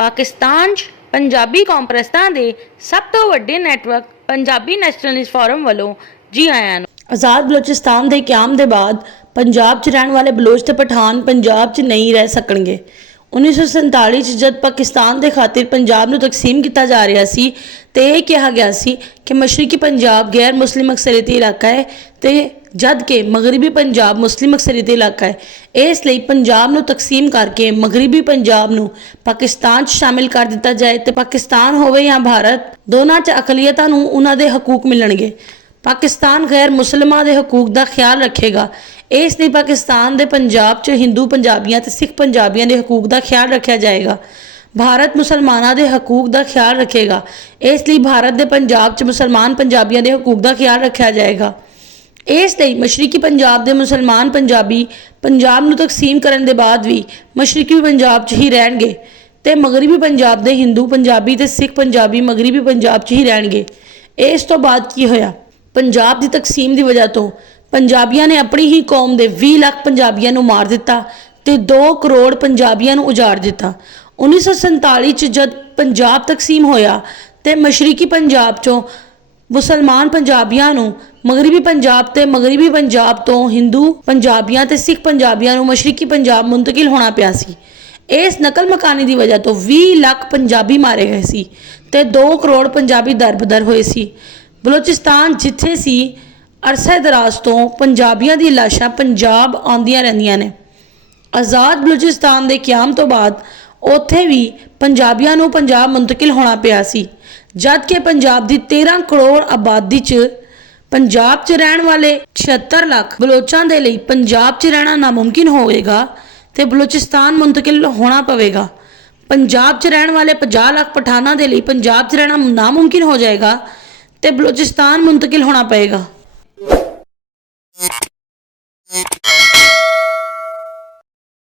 पाकिस्तान 'ਚ पंजाबी कॉन्फ्रेंसां दे सब तो वड्डे नैटवर्क पंजाबी नैशनलिस्ट फोरम वालों जी आयां नूं। आज़ाद बलोचिस्तान के क्याम के बाद पंजाब च रहने वाले बलोच ते पठान पंजाब च नहीं रह सकणगे। 1947 च जब पाकिस्तान के खातिर पंजाब नूं तकसीम किया जा रहा सी ते यह कहा गया सी कि मशरकी पंजाब गैर मुस्लिम अक्सरीती इलाका है ते जद के मगरबी पंजाब मुस्लिम अक्सरीती इलाका है। इसलिए पंजाब नूं तकसीम करके मगरबी पंजाब नूं पाकिस्तान च शामिल कर दिता जाए तो पाकिस्तान होवे या भारत दोनों च अकलीयतां नूं उन्हां दे हकूक मिलणगे। पाकिस्तान गैर मुसलमां दे हकूक का ख्याल रखेगा। इसलिए पाकिस्तान दे पंजाब च हिंदू पंजाबियां ते सिख पंजाबियां दे हकूक का ख्याल रखा जाएगा। भारत मुसलमानों के हकूक का ख्याल रखेगा। इसलिए भारत के पंजाब च मुसलमान पंजाबियों के हकूक का ख्याल रखा जाएगा। इसलिए मशरकी पंजाब के मुसलमान पंजाबी पंजाब नूं तकसीम करने के बाद भी मशरकी पंजाब च ही रहणगे ते मगरबी पंजाब के हिंदू पंजाबी ते सिख पंजाबी मगरबी पंजाब च ही रहणगे। इस तो बाद की होया, पंजाब की तकसीम की वजह तो पंजाबियों ने अपनी ही कौम के 20 लाख पंजाबियों नूं मार दिता ते 2 करोड़ पंजाबियों नूं उजाड़ दिता। 1947 च जब पंजाब तकसीम होया ते मशरकी पंजाब चों मुसलमान पंजाबियों नूं मगरबी पंजाब तो हिंदू पंजाबियों ते सिख पंजाबियों नूं मशरकी पंजाब मुंतकिल होना पिया सी। इस नकल मकानी की वजह तो 20 लाख पंजाबी मारे गए सी ते 2 करोड़ पंजाबी दरबदर होए सी। बलोचिस्तान जिथे सी अरसे दराज तो पंजाबियों दी लाशां पंजाब आउंदियां रहिंदियां ने। आज़ाद बलोचिस्तान के क्याम तो बाद उत्थे भी पंजाबियों नूं पंजाब मुंतकिल होना पिया सी। जद कि पंजाब की 13 करोड़ आबादी च पंजाब च रहने वाले 76 लाख बलोचां दे लई पंजाब च रहना नामुमकिन होएगा ते बलोचिस्तान मुंतकिल होना पवेगा। पंजाब च रहने वाले 50 लाख पठाना दे लई पंजाब च रहना नामुमकिन हो जाएगा ते बलोचिस्तान मुंतकिल होना पएगा।